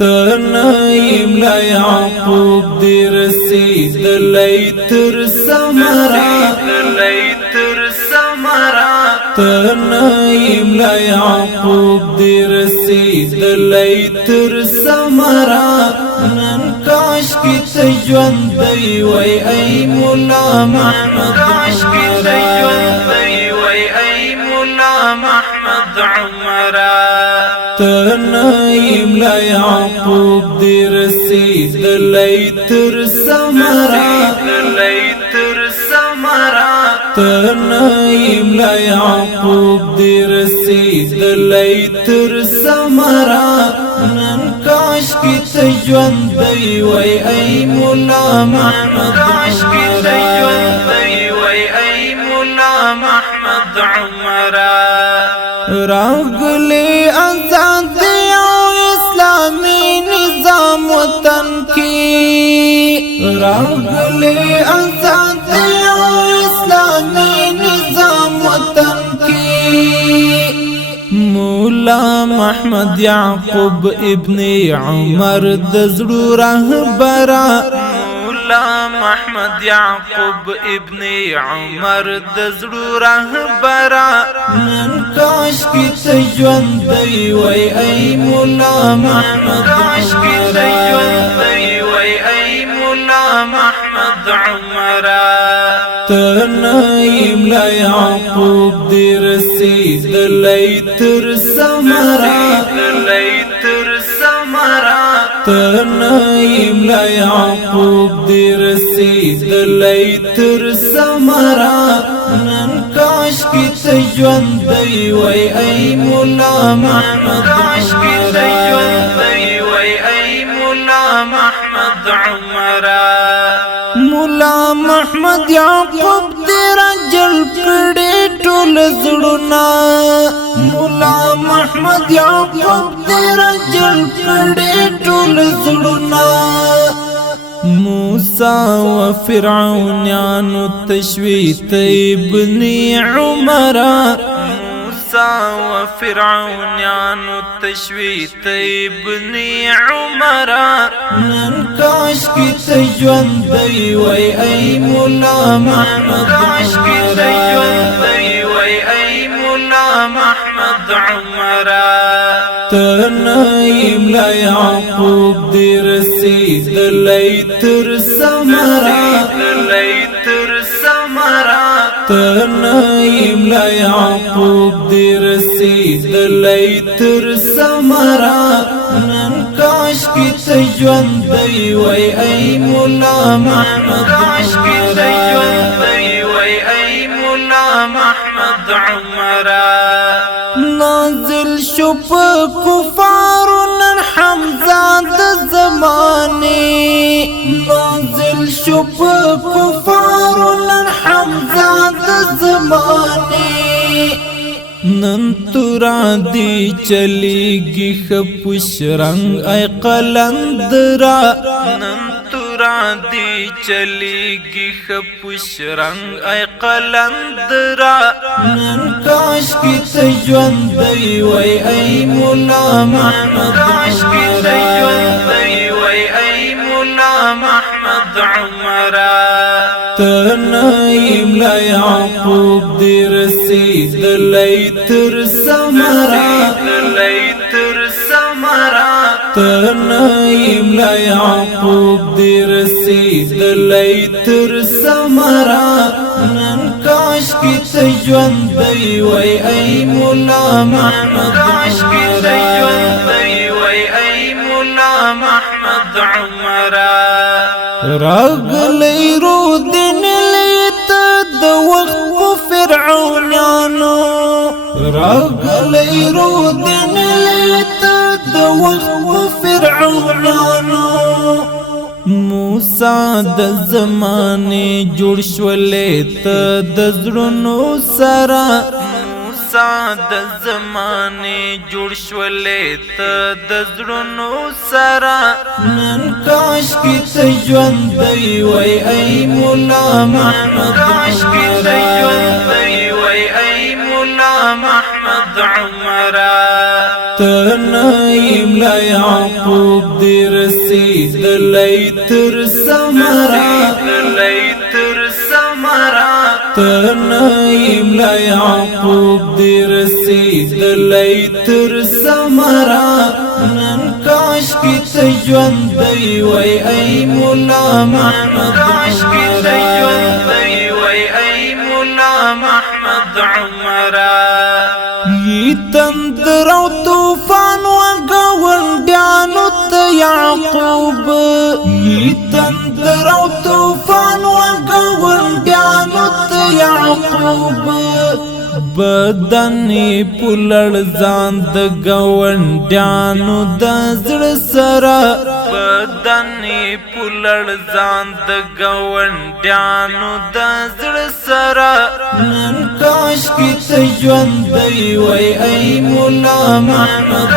تنایم لا یعقوب دی رسیدلی تر سمرا تنایم لا یعقوب دی رسیدلی تر سمرا نن کاش کی تجوندی وی ای مولا محمد عمرا تنایم لا یعقوب دی رسیدلی تر سمرا تنایم لا یعقوب دی رسیدلی تر سمرا نن کاش کی تجوندی وی ای مولا محمد عمرا راغلی آزادی او اسلامی نظام وطن کی راغلی آزادی او اسلامی نظام وطن کی مولا محمد یعقوب ابن عمر دزړو رهبرا مولا محمد یعقوب ابن عمر دزړو رهبرا نن کاش کی تجوندی وی ای مولا محمد عمرا تنایم لا یعقوب دی رسیدلی تر سمرا تنایم لا یعقوب دی رسیدلی تر سمرا نن کاش کی تجوندی وی ای مولا محمد عمرا مولا محمد یعقوب تیرا جل کړي ټول زړونه مولا محمد یعقوب تیرا جل کړي ټول زړونه موسی و فرعونانو تشویت ابن عمرا و فرعونانو تشویت ابن عمرا نن کاش کی تجوندی وی ای مولا محمد عمرا تنایم لا یعقوب دی رسیدلی تر سمرا تنایم لا یعقوب دی رسیدلی تر سمرا نن کاش کی تجوندی وی ای مولا محمد عمرا نازل شو په کفارو نن حمزه د زمانه نازل شو په کفارو نن حمزه د زمانه نن تورا دی چلیږي خپوش رنگ ای قلندرا نن تورا دی چلیږي خپوش رنگ ای قلندرا نن کاش کی تجوندی وی ای مولا محمد عمرا تنایم لا یعقوب دی رسیدلی تر سمرا تنایم لا یعقوب دی رسیدلی تر سمرا نن کاش کی تجوندی وی ای مولا محمد عمرا راغلی رو دین لیت د وخت فرعونانو راغلی رو دین لیت د وخت فرعونانو موسی د زمانه جوړ شولې ته د زړونو سره د زمانه جوړ شولې ته د زړونو سره نن کاش کی تجوندی وی ای مولا محمد عمرا تنایم لا یعقوب دی رسیدلی تر سمرا تنایم لا یعقوب دی رسیدلی تر سمرا نن کاش کی تجوندی وی ای مولا محمد عمرا ی تندر او طوفان و گاونډیانو ته یعقوب ی تندر او طوفان و گاونډیانو ته یعقوب بدنی پلړ ځان د گاونډیانو د زړه سره بدنی پلړ ځان د گاونډیانو د زړه سره نن کاش کی ته ژوندی وای ای مولا محمد